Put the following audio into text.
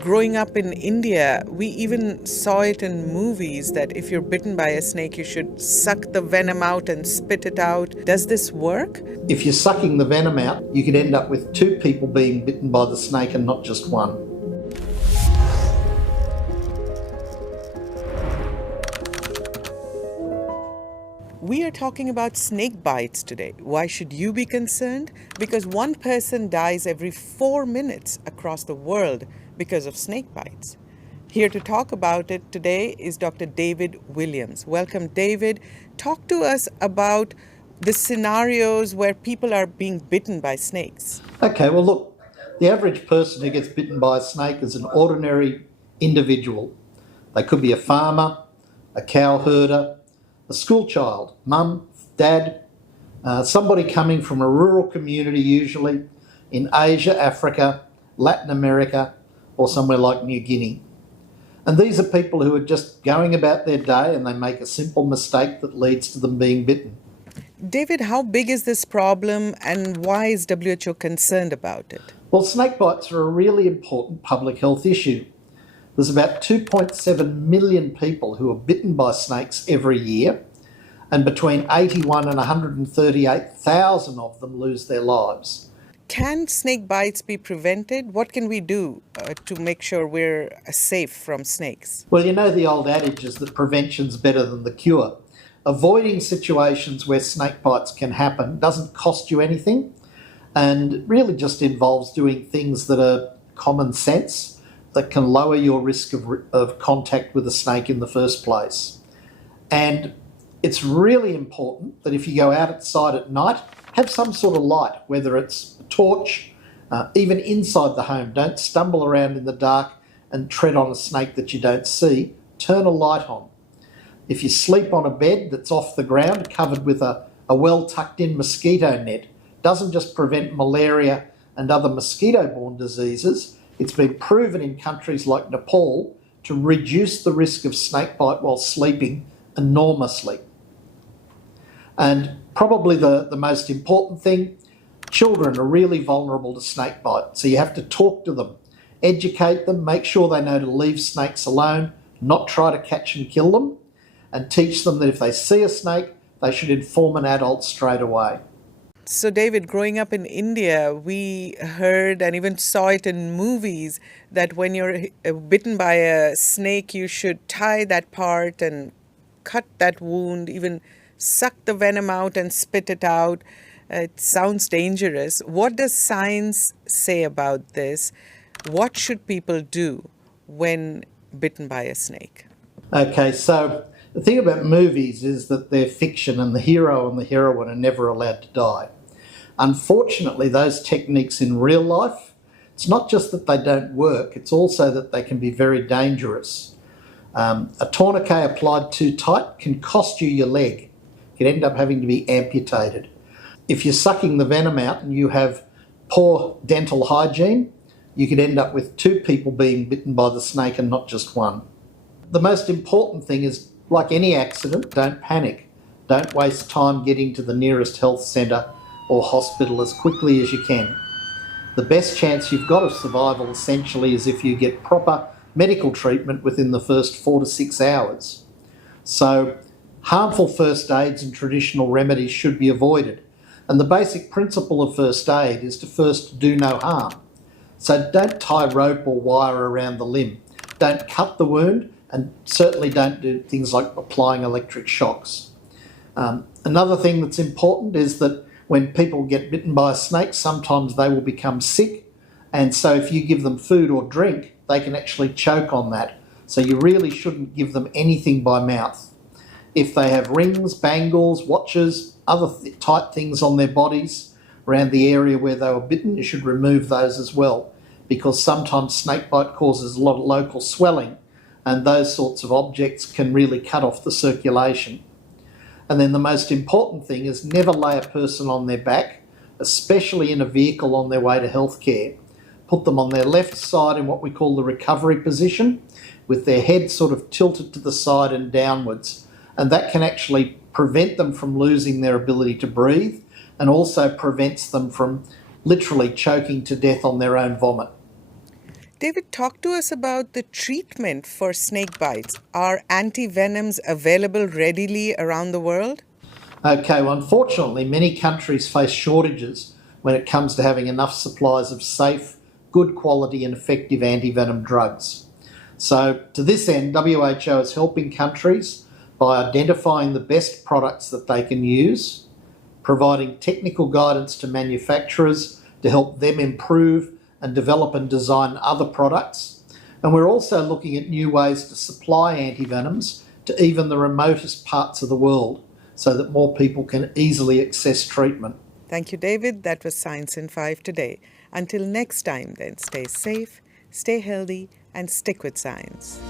Growing up in India, we even saw it in movies that if you're bitten by a snake, you should suck the venom out and spit it out. Does this work? If you're sucking the venom out, you could end up with two people being bitten by the snake and not just one. We are talking about snake bites today. Why should you be concerned? Because one person dies every 4 minutes across the world because of snake bites. Here to talk about it today is Dr. David Williams. Welcome, David. Talk to us about the scenarios where people are being bitten by snakes. Okay, well, look, the average person who gets bitten by a snake is an ordinary individual. They could be a farmer, a cow herder, a school child, mum, dad, somebody coming from a rural community, usually in Asia, Africa, Latin America, or somewhere like New Guinea. And these are people who are just going about their day and they make a simple mistake that leads to them being bitten. David, how big is this problem and why is WHO concerned about it? Well, snake bites are a really important public health issue. There's about 2.7 million people who are bitten by snakes every year, and between 81 and 138,000 of them lose their lives. Can snake bites be prevented? What can we do to make sure we're safe from snakes? Well, you know the old adage is that prevention's better than the cure. Avoiding situations where snake bites can happen doesn't cost you anything and really just involves doing things that are common sense that can lower your risk of contact with a snake in the first place. And it's really important that if you go outside at night, have some sort of light, whether it's a torch, even inside the home. Don't stumble around in the dark and tread on a snake that you don't see. Turn a light on. If you sleep on a bed that's off the ground, covered with a well tucked in mosquito net, doesn't just prevent malaria and other mosquito-borne diseases, it's been proven in countries like Nepal to reduce the risk of snakebite while sleeping enormously. And probably the most important thing, children are really vulnerable to snakebite, so you have to talk to them, educate them, make sure they know to leave snakes alone, not try to catch and kill them, and teach them that if they see a snake, they should inform an adult straight away. So, David, growing up in India, we heard and even saw it in movies that when you're bitten by a snake, you should tie that part and cut that wound, even suck the venom out and spit it out. It sounds dangerous. What does science say about this? What should people do when bitten by a snake? Okay, so the thing about movies is that they're fiction and the hero and the heroine are never allowed to die. Unfortunately, those techniques in real life, it's not just that they don't work, it's also that they can be very dangerous. A tourniquet applied too tight can cost you your leg. You can end up having to be amputated. If you're sucking the venom out and you have poor dental hygiene, you could end up with two people being bitten by the snake and not just one. The most important thing is, like any accident, don't panic. Don't waste time getting to the nearest health centre or hospital as quickly as you can. The best chance you've got of survival essentially is if you get proper medical treatment within the first 4 to 6 hours. So harmful first aids and traditional remedies should be avoided. And the basic principle of first aid is to first do no harm. So don't tie rope or wire around the limb. Don't cut the wound, and certainly don't do things like applying electric shocks. Another thing that's important is that when people get bitten by a snake, sometimes they will become sick, and so if you give them food or drink, they can actually choke on that. So you really shouldn't give them anything by mouth. If they have rings, bangles, watches, other tight things on their bodies around the area where they were bitten, you should remove those as well, because sometimes snakebite causes a lot of local swelling, and those sorts of objects can really cut off the circulation. And then the most important thing is never lay a person on their back, especially in a vehicle on their way to healthcare. Put them on their left side in what we call the recovery position, with their head sort of tilted to the side and downwards. And that can actually prevent them from losing their ability to breathe, and also prevents them from literally choking to death on their own vomit. David, talk to us about the treatment for snake bites. Are antivenoms available readily around the world? Okay, well, unfortunately, many countries face shortages when it comes to having enough supplies of safe, good quality, and effective antivenom drugs. So, to this end, WHO is helping countries by identifying the best products that they can use, providing technical guidance to manufacturers to help them improve and develop and design other products. And we're also looking at new ways to supply antivenoms to even the remotest parts of the world so that more people can easily access treatment. Thank you, David. That was Science in 5 today. Until next time, then, stay safe, stay healthy, and stick with science.